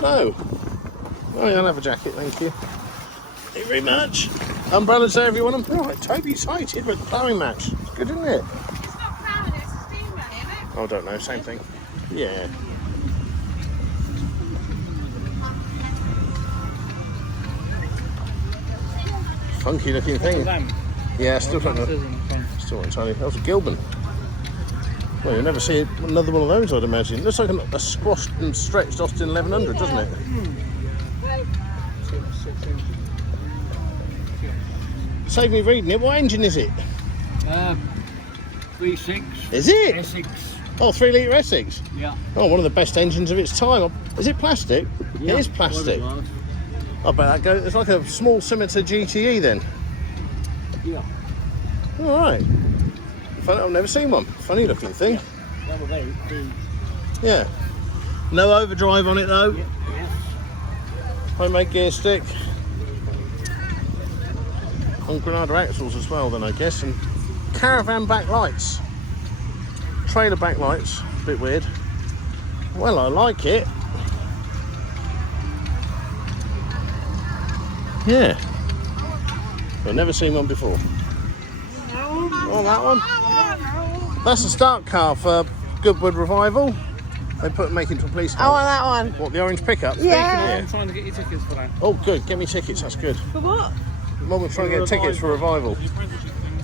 Hello. Oh, yeah, I'll have a jacket, thank you. Thank you very much. Umbrellas there if you want them. Right, Toby excited with the ploughing match. It's good, isn't it? It's not ploughing, it's a steam van, isn't it? Oh, I don't know, same thing. Yeah. Funky looking thing. Yeah, still don't know. Still entirely. That was a Gilban. Well, you'll never see another one of those, I'd imagine. It looks like a squashed and stretched Austin 1100, doesn't it? Save me reading it. What engine is it? 3.6. Is it? Essex. Oh, 3 litre Essex. Yeah. Oh, one of the best engines of its time. Is it plastic? Yeah. It is plastic. Well, I bet that goes. It's like a small scimitar GTE then. yeah. All right. I've never seen one. Funny looking thing. That was it. Yeah. No overdrive on it though. Yes. Homemade gear stick. On Granada axles as well then, I guess. And caravan backlights. Trailer backlights. A bit weird. Well, I like it. Yeah. I've never seen one before. Oh, that one. That's a start car for Goodwood Revival. They make it into a police car. I want that one. What, the orange pickup? Yeah. I'm trying to get your tickets for that. Oh, good. Get me tickets. That's good. For what? Mum, we're trying to get tickets for Revival.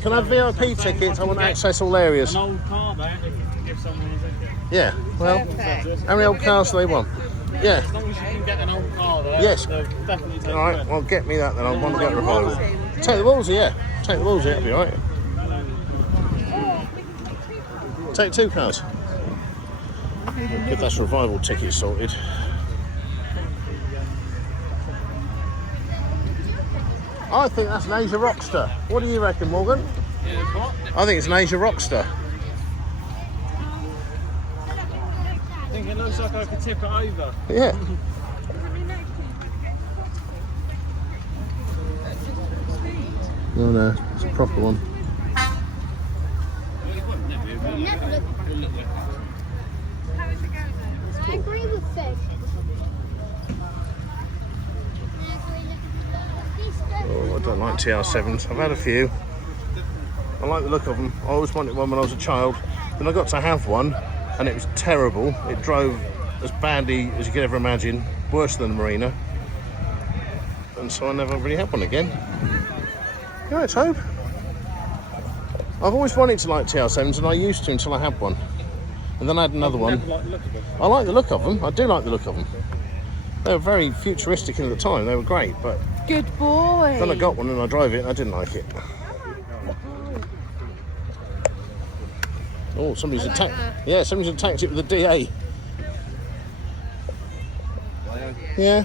Can I have VIP tickets? I want to access all areas. An old car there, if you can give someone a ticket. Yeah. Well, Perfect. how many old cars do they want? Yeah. As long as you can get an old car there, Yes. they'll definitely take All right. it. Well, get me that then. I want to go to Revival. Take the Wolsey, yeah. Take the Wolsey. That'll be all right. Take 2 cars. Get that Revival ticket sorted. I think that's an Asia Rockster. What do you reckon, Morgan? Yeah, what? I think it's an Asia Rockster. I think it looks like I could tip it over. Yeah. No, no, it's a proper one. I agree with fish. Oh, I don't like TR7s. I've had a few. I like the look of them. I always wanted one when I was a child. Then I got to have one, and it was terrible. It drove as badly as you could ever imagine, worse than the Marina. And so I never really had one again. You right, Tobe? I've always wanted to like TR7s, and I used to until I had one. And then I had another one. Never liked the look of it. I like the look of them. I do like the look of them. They were very futuristic at the time. They were great, but Good boy. then I got one and I drove it and I didn't like it. Oh, somebody's attacked. Yeah, somebody's attacked it with a DA. Yeah.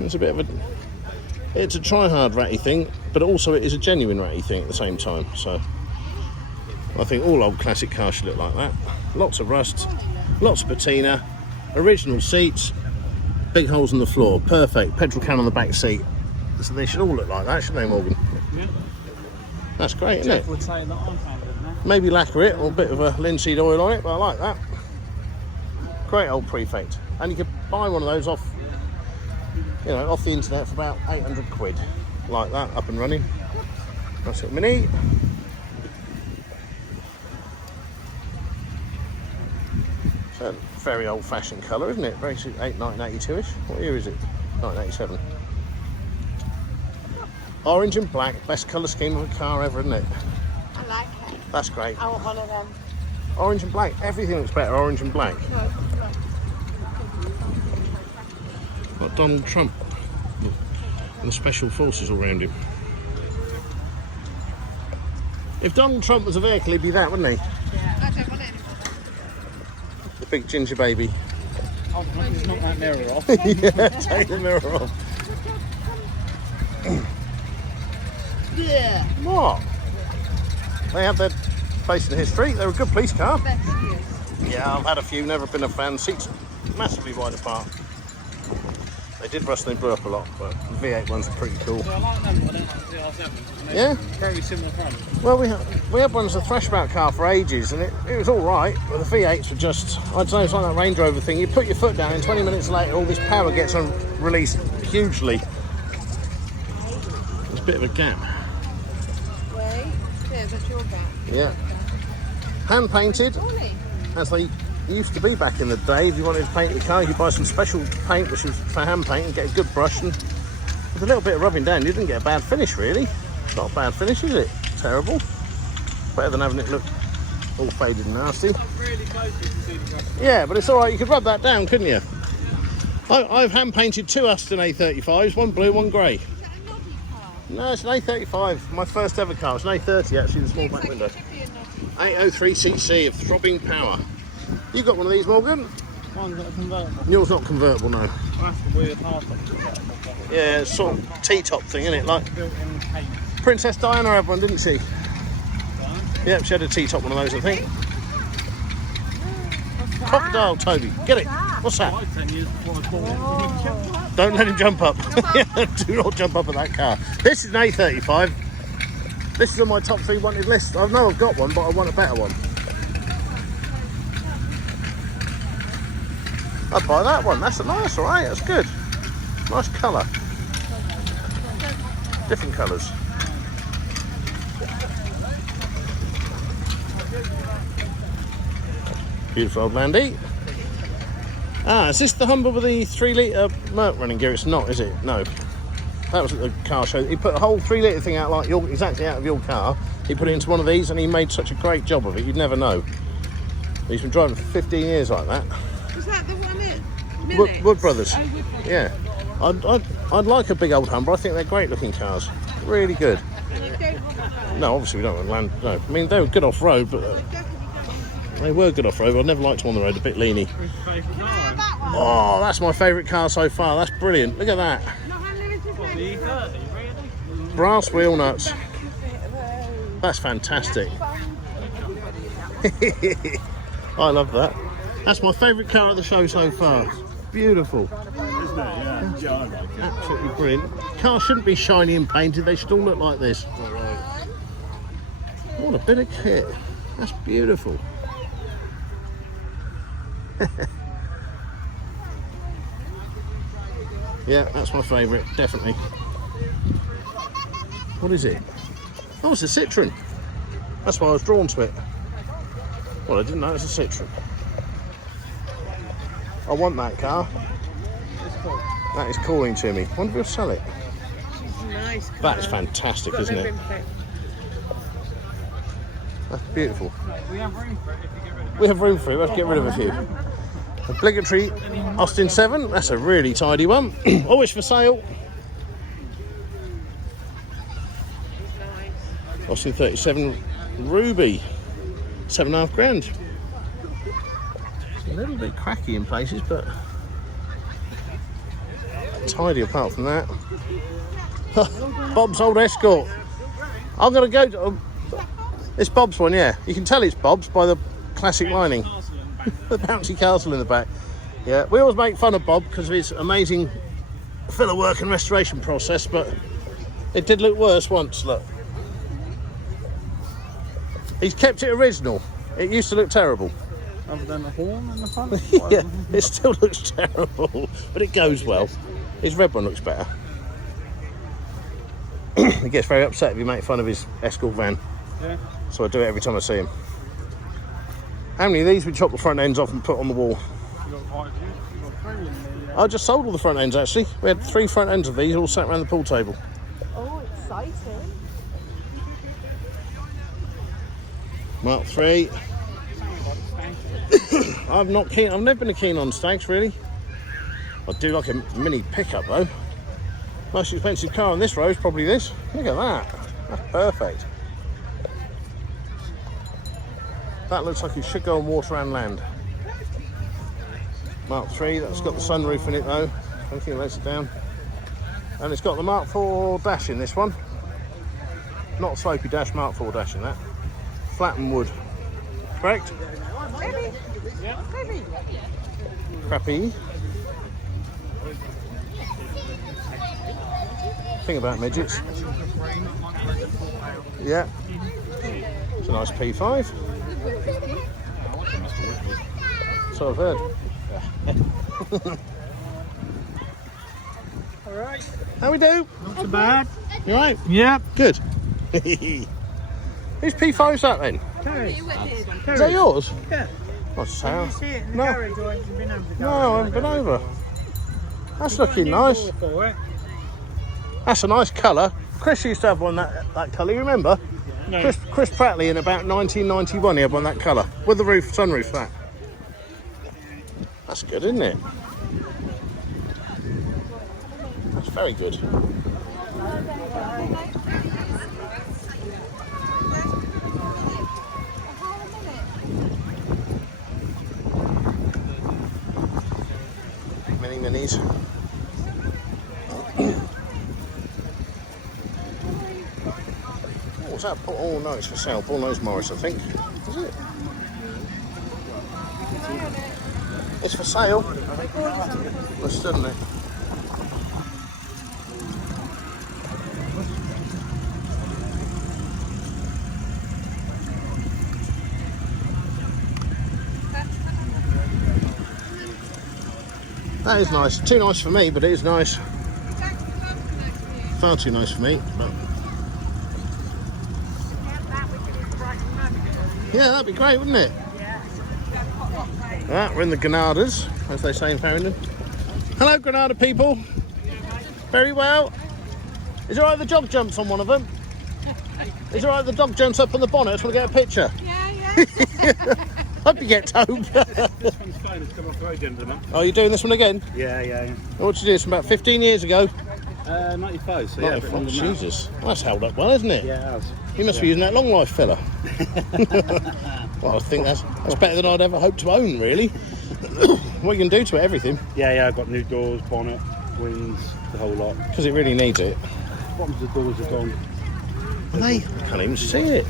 It's a bit of a... It's a try-hard ratty thing, but also it is a genuine ratty thing at the same time. So I think all old classic cars should look like that. Lots of rust, lots of patina, original seats, big holes in the floor, perfect. Petrol can on the back seat. So they should all look like that, shouldn't they, Morgan? Yeah. That's great, isn't it? Jeff would say that I'm found it now. Maybe lacquer it or a bit of a linseed oil on it, but I like that. Great old Prefect. And you could buy one of those off, you know, off the internet for about 800 quid. Like that, up and running. Nice little Mini. It's a very old-fashioned colour, isn't it? Very 1982-ish. What year is it? 1987. Orange and black, best colour scheme of a car ever, isn't it? I like it. That's great. I want one of them. Orange and black, everything looks better orange and black. Got Donald Trump and the special forces all around him. If Donald Trump was a vehicle, he'd be that, wouldn't he? Yeah. I don't want it. The big ginger baby. Oh, I just knock that mirror off. Yeah, take the mirror off. Yeah. What? They have their place in history. They're a good police car. Yeah, I've had a few, never been a fan. Seats massively wide apart. They did rust and they blew up a lot, but the V8 ones are pretty cool. Yeah, I like them, but I don't like the R7s. Yeah? Very similar front. Well, we had one as a thrashback car for ages, and it was all right, but the V8s were just, I don't know, it's like that Range Rover thing. You put your foot down, and 20 minutes later, all this power gets released hugely. There's a bit of a gap. Wait, there, that's your back. Yeah. Hand painted, Ollie. as they used to be back in the day. If you wanted to paint your car, you could buy some special paint, which was for hand paint, and get a good brush, and with a little bit of rubbing down, you didn't get a bad finish, really. It's not a bad finish, is it? Terrible. Better than having it look all faded and nasty. Really close, you can see the brush. Yeah, but it's all right. You could rub that down, couldn't you? I've hand painted 2 Aston A35s, one blue, one grey. No, it's an A35. My first ever car. It's an A30 actually, the small back window. 803cc of throbbing power. You got one of these, Morgan? One's got a convertible. Yours not convertible, no. That's the weird hardtop. Yeah, it's sort of T-top thing, isn't it? Like Built-in paint. Princess Diana had one, didn't she? Yep, she had a T-top one of those, I think. Crocodile, Toby. Get it. What's that? 10 years before I was born. Don't let him jump up. Do not jump up at that car. This is an A35. This is on my top 3 wanted list. I know I've got one, but I want a better one. I'd buy that one. That's a nice, all right. That's good. Nice colour. Different colours. Beautiful old Landy. Ah, is this the Humber with the 3 litre Merc running gear? It's not, is it? No. That was at the car show. He put a whole 3 litre thing out like exactly out of your car. He put it into one of these and he made such a great job of it. You'd never know. He's been driving for 15 years like that. Was that the one at Wood Brothers. Oh, Wood Brothers. Yeah. I'd like a big old Humber. I think they're great looking cars. Really good. And you don't want that. No, obviously we don't want land. No, I mean they were good off road, but they were good off road. I never liked them on the road. A bit leany. That one. Oh, that's my favourite car so far. That's brilliant. Look at that. Not unlimited The range. E30, really? Brass wheel nuts. That's fantastic. I love that. That's my favourite car at the show so far. Beautiful. Isn't it? Yeah. Yeah, I like it. Absolutely brilliant. Cars shouldn't be shiny and painted. They should all look like this. What a bit of kit. That's beautiful. Yeah, that's my favourite, definitely. What is it? Oh, it's a Citroen. That's why I was drawn to it. Well, I didn't know it's a Citroen. I want that car. That is calling to me. Wonder if we'll sell it. Nice. That's fantastic, isn't it? That's beautiful. We have room for it if you get rid of it. We have room for it. Let's get rid of a few. Obligatory Austin 7. That's a really tidy one. Always for sale. Austin 37 Ruby. 7.5 grand. It's a little bit cracky in places, but tidy apart from that. Bob's old Escort. I'm going to go to... it's Bob's one, yeah. You can tell it's Bob's by the classic lining. The bouncy castle in the back. Yeah, we always make fun of Bob because of his amazing filler work and restoration process, but it did look worse once, look. He's kept it original. It used to look terrible. Other than the horn in the front? Yeah, it still looks terrible, but it goes well. His red one looks better. He gets very upset if you make fun of his Escort van. Yeah. So I do it every time I see him. How many of these we chop the front ends off and put on the wall? You got quite a few. You got 3 in the... I just sold all the front ends actually. We had 3 front ends of these all sat around the pool table. Oh, exciting. Mark 3. I've never been keen on Stags really. I do like a mini pickup though. Most expensive car on this road is probably this. Look at that. That's perfect. That looks like it should go on water and land. Mark 3, that's got the sunroof in it though. Anything that lets it down. And it's got the Mark 4 dash in this one. Not a slopey dash, Mark 4 dash in that. Flat and wood. Correct? Maybe. Yeah. Maybe. Crappy. Thing about midgets. Yeah. It's a nice P5. So I've heard. Alright. How we do? Not too bad. You alright? Yep. Good. Whose P5's that then? Is that yours? Yeah. Not sound. See it in the No. garage, or have you been over the No, garage? I haven't been over. That's looking nice. For it. That's a nice colour. Chris used to have one that colour, you remember? No. Chris Prattley in about 1991, he had one that colour. With the roof, sunroof that. That's good, isn't it? That's very good. Mini minis. What's that? Oh no, it's for sale. Bullnose Morris, I think. Is it? It's for sale. That's doesn't it? That is nice. Too nice for me, but it is nice. Far too nice for me. But yeah, that'd be great, wouldn't it? Right, we're in the Granadas, as they say in Farringdon. Hello, Granada people. Very well. Is it alright the dog jumps on one of them? Is it alright the dog jumps up on the bonnet? I just want to get a picture. Yeah. Hope you get towed. This one's fine, it's come off the road the end of the month. Oh, you're doing this one again? Yeah. What did you do this about 15 years ago? 95, so yeah, a bit 95, longer than that. Jesus. Well, that's held up well, isn't it? Yeah, it has. You must be using that long life filler. Well, I think that's better than I'd ever hoped to own, really. What you can do to it, everything. Yeah, I've got new doors, bonnet, wings, the whole lot. Because it really needs it. Bottoms of the doors are gone. Are they? I can't even see it.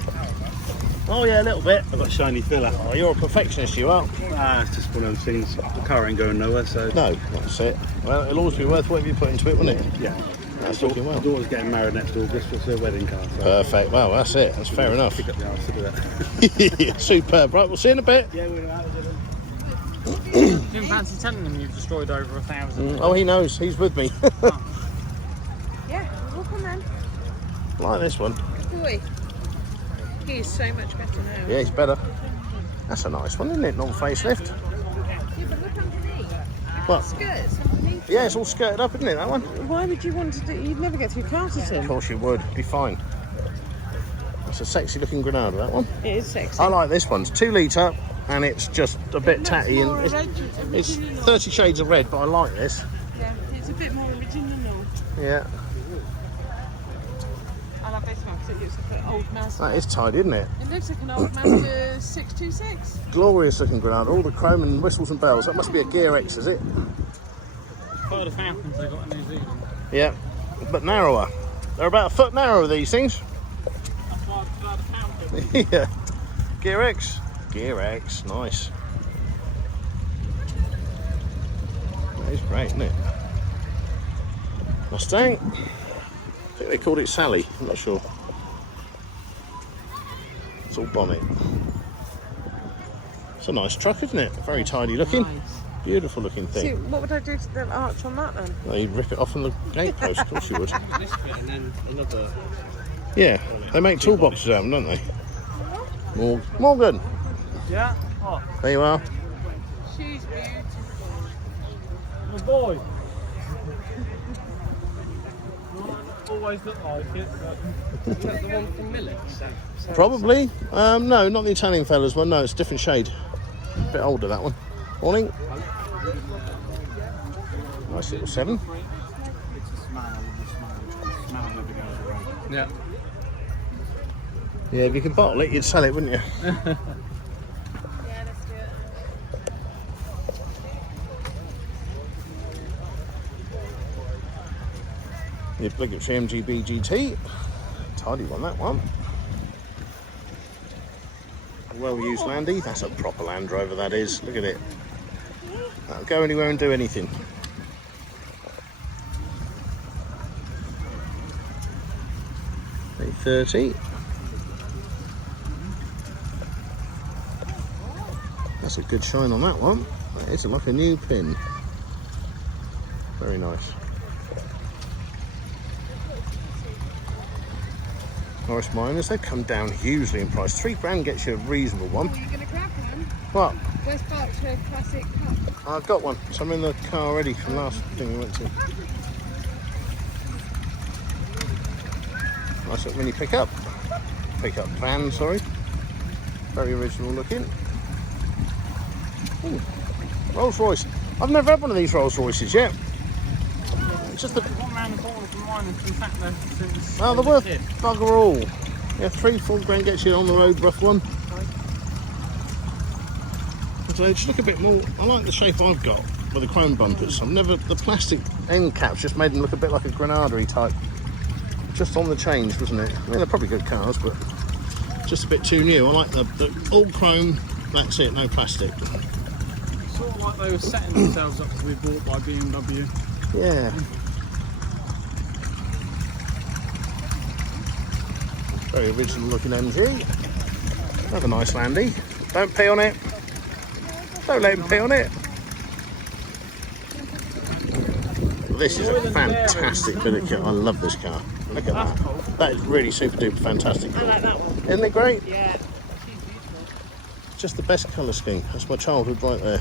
Oh yeah, a little bit. I've got a shiny filler. Oh, you're a perfectionist, you are. It's just one of those things. The car ain't going nowhere, so... No, that's it. Well, it'll always be worth whatever you put into it, won't it? Yeah. That's looking well. My daughter's getting married next August, it's her wedding car. So Perfect. Well, that's it. That's fair enough. pick up the arse to do that. Superb. Right, we'll see you in a bit. Yeah, we're out of it. Didn't fancy telling them you've destroyed over 1,000. Oh, he knows. He's with me. Yeah, walk on then. Like this one. Boy, he's so much better now. Yeah, he's better. That's a nice one, isn't it? Non-facelift. Yeah, but look underneath. What? Skirts underneath. Yeah, it's all skirted up, isn't it, that one? Why would you want to do? You'd never get through Of Carterton. course you would. Be fine. It's a sexy looking Granada, that one. It is sexy. I like this one. It's 2 litre and it's just a bit tatty. More And it's original. 30 shades of red, but I like this. Yeah, it's a bit more original. Yeah, I love this one because it looks like an old Mazda. that is tidy, isn't it? It looks like an old Mazda 626. Glorious looking Granada. All the chrome and whistles and bells. That must be a Gear X, is it? For the Falcons they got in New Zealand. Yeah, but narrower. They're about a foot narrower, these things. That's why I prefer the Falcon. Yeah. Gear X. Gear X. Nice. That is great, isn't it? Mustang. I think they called it Sally. I'm not sure. It's all bonnet. It's a nice truck, isn't it? Very tidy looking. Nice. Beautiful looking See, thing. what would I do to the arch on that then? Well, you'd rip it off on the gate post, of course you would. This bit and then another... Yeah, they make toolboxes out of them, don't they? Morgan, Yeah? Oh, there you are. She's beautiful. my boy. Always look like it, but... Is that the one from Millet's? Probably. No, not the Italian fellas one. No, it's a different shade. A bit older, that one. Morning. Nice little 7. It's a smile never goes away. Yeah. Yeah, if you could bottle it, you'd sell it, wouldn't you? Yeah, let's do it. The obligatory MGB GT. Tidy one, that one. Well-used Landy. That's a proper Land Rover, that is. Look at it. That'll go anywhere and do anything. 30. That's a good shine on that one. That is like a new pin. Very nice. Norris Miners, they come down hugely in price. £3 gets you a reasonable one. Oh, you're going to grab one? What? Where's Berkshire Classic Cup? I've got one. So I'm in the car already from last thing we went to. Nice little mini pickup. Pickup van, sorry. Very original looking. Ooh, Rolls Royce. I've never had one of these Rolls Royces yet. It's just the. One round the corner from mine and been sat there since. Oh, they're worth bugger all. Yeah, £3-4 gets you on the road, rough one. So just look a bit more. I like the shape I've got with the chrome bumpers. I've never. The plastic end caps just made them look a bit like a Granada-y type. Just on the change, wasn't it? I mean, they're probably good cars, but just a bit too new. I like the all chrome. That's it, no plastic. Sort of like they were setting themselves up to be bought by BMW. Yeah. Very original looking MG. Another nice Landy. Don't pee on it. Don't let him pee on it. This is a fantastic bit of kit. I love this car. Look at that. Cool. That is really super duper fantastic. I like that one. Isn't it great? Yeah. Just the best colour scheme. That's my childhood right there.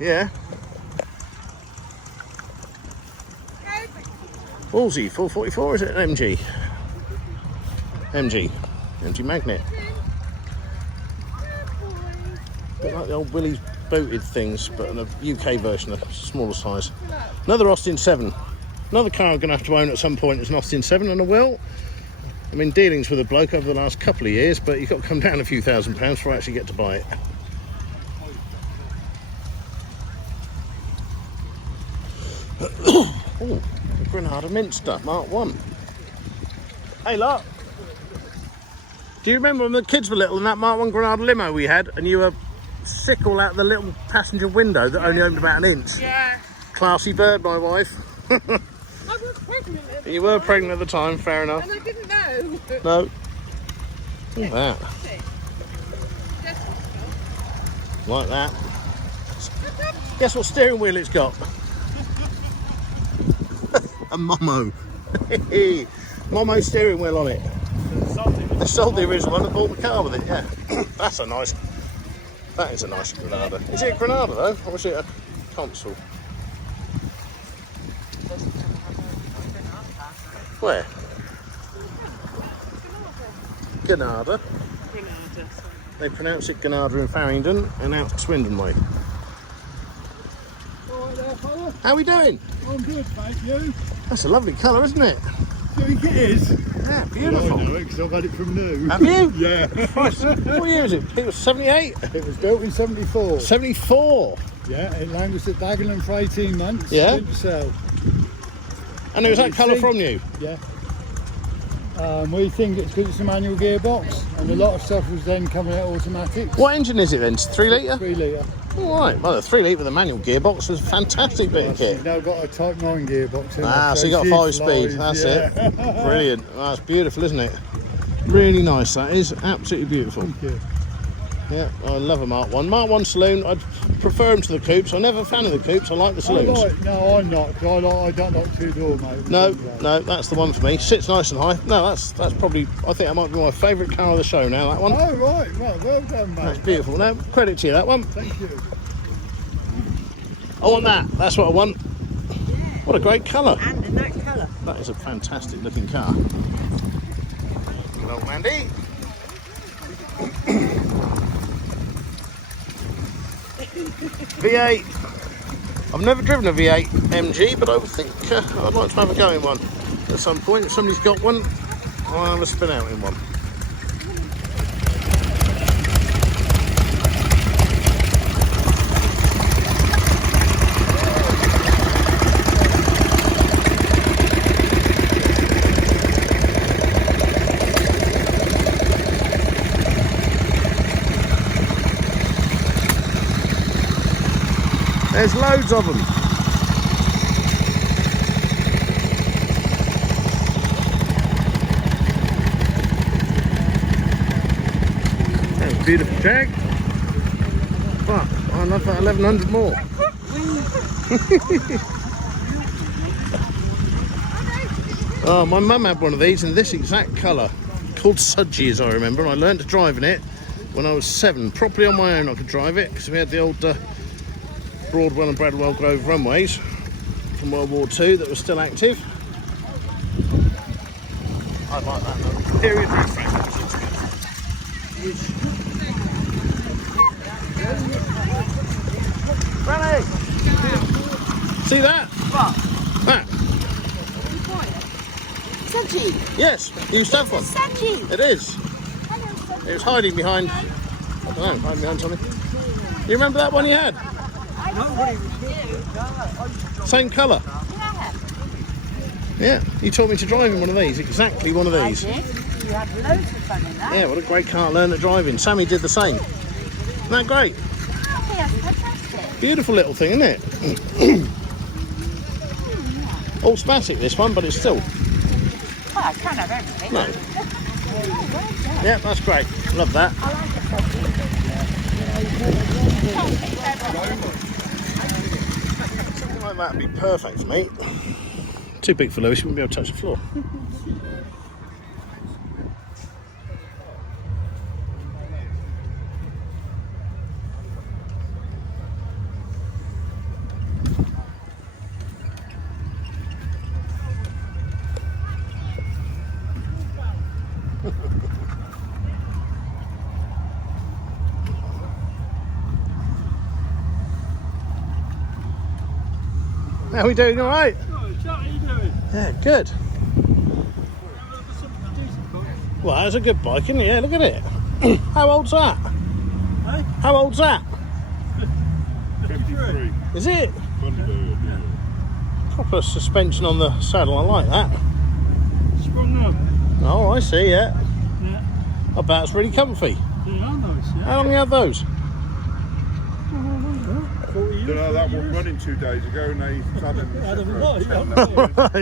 Yeah. Wolsey 444, is it an MG? MG Magnet. Bit like the old Willys booted things, but in a UK version, a smaller size. Another Austin 7. Another car I'm going to have to own at some point is an Austin 7, and I will. I'm in dealings with a bloke over the last couple of years, but you've got to come down a few £1,000s before I actually get to buy it. Oh, the Granada Minster Mark 1. Hey, lot. Do you remember when the kids were little and that Mark 1 Granada limo we had, and you were sick all out the little passenger window that only opened about an inch? Yeah. Classy bird, my wife. I was pregnant at the You were time, pregnant at the time, fair enough. and I didn't know. No. Look at that. Like that. Guess what steering wheel it's got? A Momo. Momo steering wheel on it. They sold the original one and bought the car with it, yeah. That's a nice. That is a nice Granada. Is it a Granada though, or is it a console? Where? Granada. They pronounce it Granada in Farringdon and out Swindon way. Alright there, fella. How are we doing? I'm good, thank you. That's a lovely colour, isn't it? Do you think it is? Yeah, beautiful. I know it, 'cause I've had it from new. Have you? Yeah. Christ, what year is it? It was 78? It was built in 74. 74? Yeah, it landed us at Dagenham for 18 months. Yeah. Didn't sell. And it was that colour from you? Yeah. We think it's because it's a manual gearbox, and a lot of stuff was then coming out automatic. What engine is it then? 3 litre? 3 litre. All right, well, the 3 litre with a manual gearbox is a fantastic bit of kit. You've now got a Type 9 gearbox in Ah, there, so you got she 5 speed, flies, that's yeah. it. Brilliant. Well, that's beautiful, isn't it? Really nice, that is. Absolutely beautiful. Thank you. Yeah, I love a Mark 1. Mark 1 saloon, I'd prefer them to the coupes. I'm never a fan of the coupes, I like the saloons. No, I'm not. I don't like two-door, mate. No, that's the one for me. Sits nice and high. No, that's probably, I think that might be my favourite car of the show now, that one. Oh, right. Well done, mate. That's beautiful. No, credit to you, that one. Thank you. I want that. That's what I want. What a great colour. And in that colour. That is a fantastic looking car. Good old Mandy. V8. I've never driven a V8 MG, but I would think I'd like to have a go in one at some point. If somebody's got one, I'll have a spin out in one. There's loads of them. beautiful Jag. But I love that 1100 more. Oh, my mum had one of these in this exact colour, called Sudgy as I remember, and I learned to drive in it when I was 7. Properly on my own I could drive it, because we had the old Broadwell and Bradwell Grove runways from World War II that were still active. I like that. Period refractors, looks good. Granny! See that? What? That. Sedgy. Yes, you used to have one. Sedgy. It is. It was hiding behind, I don't know, hiding behind something. You remember that one you had? Same colour. Yeah, you taught me to drive in one of these, exactly one of these. I did. You had loads of fun in that. Yeah, what a great car to learn to drive in. Sammy did the same. Isn't that great? Oh, yeah, fantastic. Beautiful little thing, isn't it? Automatic this one, but it's still. Well, I can't have everything. No. Yeah, that's great. Love that. I like it. Something like that would be perfect for me. Too big for Lewis, he wouldn't be able to touch the floor. How are we doing? All right? How are you doing? Yeah, good. Well, that's a good bike, isn't it? Yeah, look at it. How old's that? Hey? How old's that? 53. Is it? Proper suspension on the saddle, I like that. Sprung up. Oh, I see, yeah. Yeah. I bet it's really comfy. They are nice, yeah. How long have you had those? 40 years. That was running 2 days ago and they had them.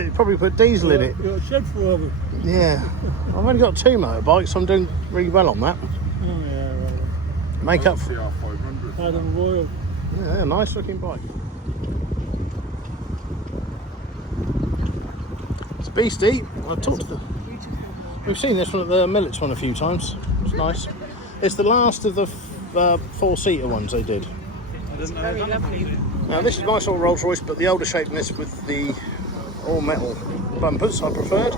You probably put diesel in it. You've got a shed full of them. Yeah. I've only got 2 motorbikes, so I'm doing really well on that. Oh, yeah, right. Make up for CR500. Adam Royal. yeah, nice looking bike. It's a beastie. I've talked to the... We've seen this one at the Millets one a few times. It's nice. It's the last of the 4-seater ones they did. Very lovely. Now this is my sort of Rolls Royce, but the older shape than this with the all metal bumpers I preferred.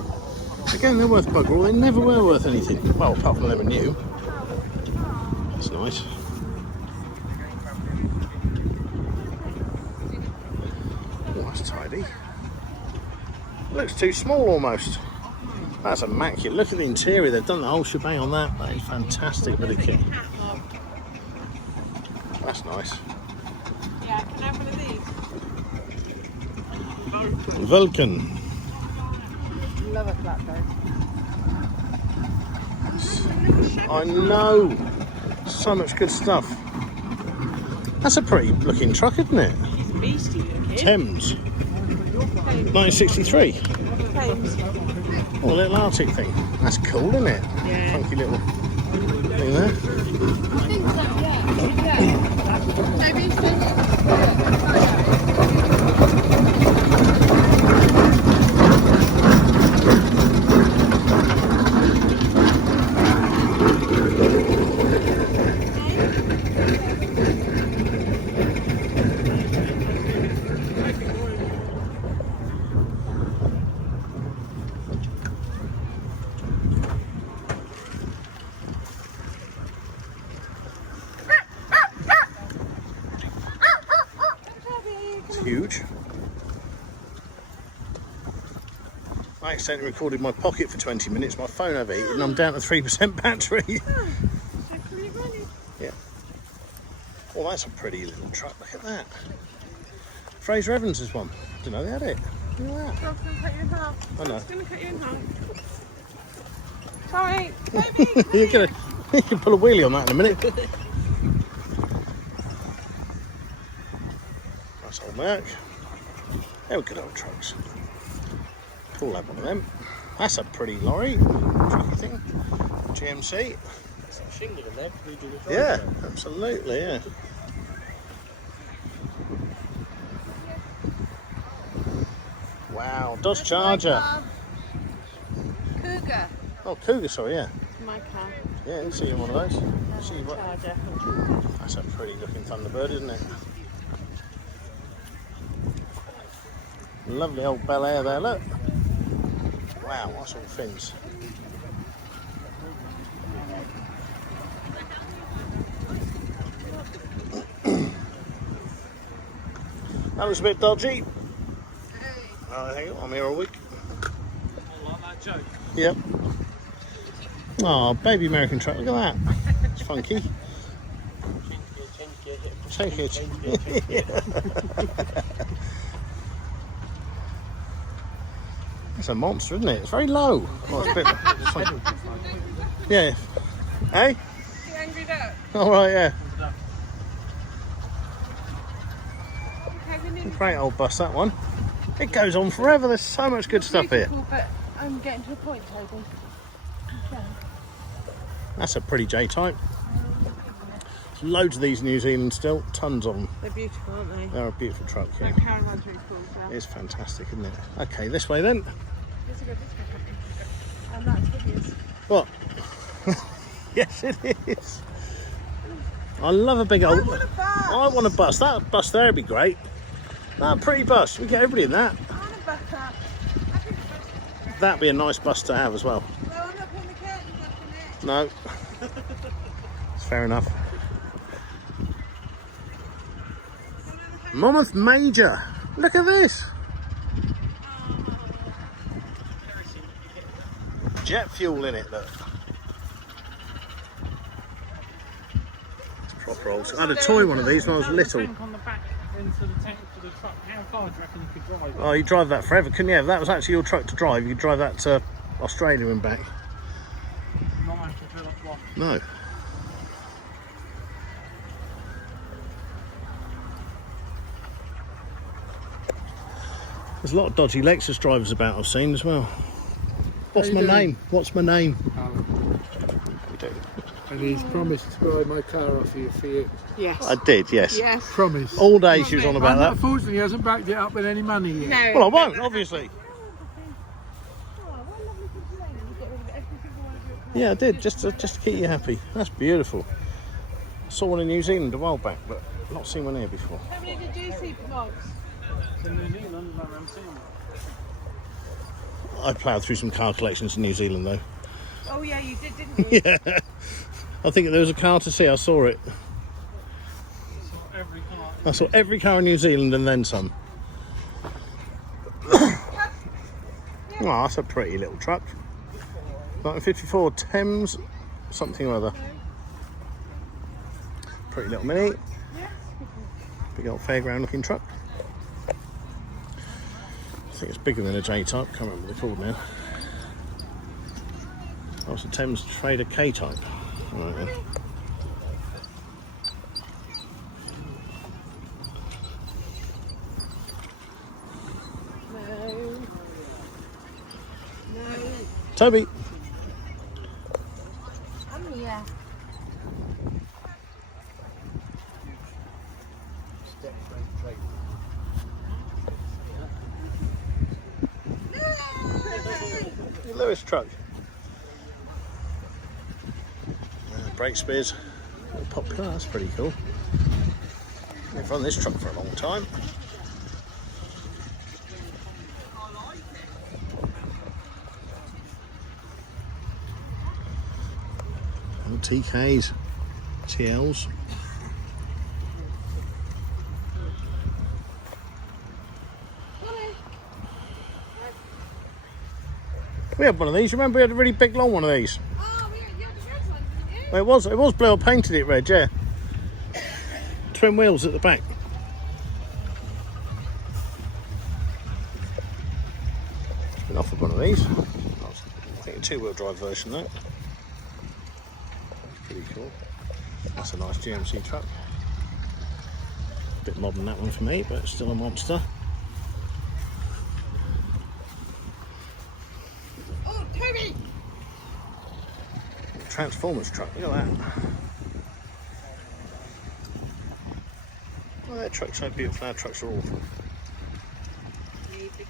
Again, they're worth bugger all. They never were worth anything. Well, apart from them and new. That's nice. Oh, that's tidy. Looks too small almost. That's immaculate. Look at the interior. They've done the whole shebang on that. That is fantastic bit of kit. That's nice. Yeah, can I have one of these? Vulcan. Love a flatbed. I know. So much good stuff. That's a pretty looking truck, isn't it? She's a beastie looking. Thames. 1963. Thames. Oh, a little Arctic thing. That's cool, isn't it? Yeah. Funky little thing there. Huge. I accidentally recorded my pocket for 20 minutes, my phone overheated and I'm down to 3% battery. Yeah. Well, that's a pretty little truck, look at that. Fraser Evans' one. Didn't know they had it. Look at that. Rob's going to cut you in half. I know. It's going to cut you in half. Sorry, baby. You can pull a wheelie on that in a minute. That's old Merc. They were good old trucks. Cool, have one of them. That's a pretty lorry, trucky thing. GMC. some shingle in there. We do the Yeah, driveway. absolutely, yeah. Wow, Dodge Charger. Cougar. Oh, Cougar, sorry, yeah. My car. Yeah, I didn't see one of those. See what? Charger. That's a pretty looking Thunderbird, isn't it? Lovely old Bel Air there, look. Wow, that's all fins. That was a bit dodgy. Oh, hang on, I'm here all week. I like that joke. Yep. Oh, baby American truck, look at that. It's funky. Take it. It's a monster, isn't it? It's very low. Oh, it's a bit, it's like, yeah. Hey? You angry duck? All right, yeah. Having it Great old bus, that one. It goes on forever. There's so much good stuff here. beautiful, but I'm getting to a point, Toby. That's a pretty J-type. There's loads of these in New Zealand still. Tons of them. They're beautiful, aren't they? They're a beautiful truck, yeah. That caravan's really cool as well. It's fantastic, isn't it? Okay, this way then. This is good, and that's hideous. What? Yes, it is. I love a big old... I want a bus. That bus there would be great. That pretty bus. We get everybody in that. I want a butter. That'd be a nice bus to have as well. No, I'm not putting the curtains up in it. No. It's fair enough. Monmouth Major. Look at this. Jet fuel in it, look. It's proper old. I had a toy one of these when I was little. Tank on the back into the tank for the truck. How far do you reckon you could drive? Oh, you drive that forever, couldn't you? If that was actually your truck to drive, you could drive that to Australia and back. Not have to fill up one. No. There's a lot of dodgy Lexus drivers about I've seen as well. What's my name? What's my name? We do. And he's promised to buy my car off you for you. Yes. I did, yes. Yes. Promise. All day she was on about that. Unfortunately, he hasn't backed it up with any money yet. No. Well, I won't, obviously. Yeah, I did, just to keep you happy. That's beautiful. I saw one in New Zealand a while back, but I've not seen one here before. How many did you see, Mogs? It's in New Zealand, I remember seeing it. I ploughed through some car collections in New Zealand, though. Oh yeah, you did, didn't you? Yeah. I think there was a car to see, I saw it. Every car. I saw every car in New Zealand and then some. Oh, that's a pretty little truck. 1954 Thames something or other. Pretty little mini. Big old fairground looking truck. I think it's bigger than a J-type, can't remember what they're called now. Oh, it's a Thames Trader K-type. Right then. No. No. Toby. Yeah. Lewis truck. Brake spears. Popular, that's pretty cool. I've run this truck for a long time. TKs, TLs. We had one of these. Remember, we had a really big, long one of these. Oh, you had the red one, didn't you? Well, it was blue. I painted it red, yeah. Twin wheels at the back. Just been offered one of these. I think a two-wheel drive version, though. That's pretty cool. That's a nice GMC truck. Bit modern, that one for me, but still a monster. Transformers truck. Look at that. Oh, their truck's so beautiful. Our trucks are awful.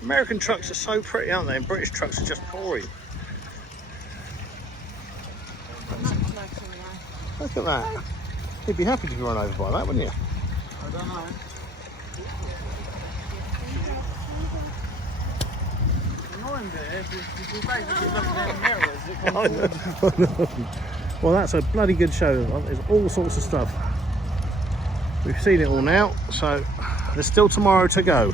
American trucks are so pretty, aren't they? And British trucks are just boring. Look at that. You'd be happy to be run over by that, wouldn't you? I don't know. Annoying bit is you're basically looking at the mirrors that come forward. Well, that's a bloody good show. There's all sorts of stuff. We've seen it all now, so there's still tomorrow to go.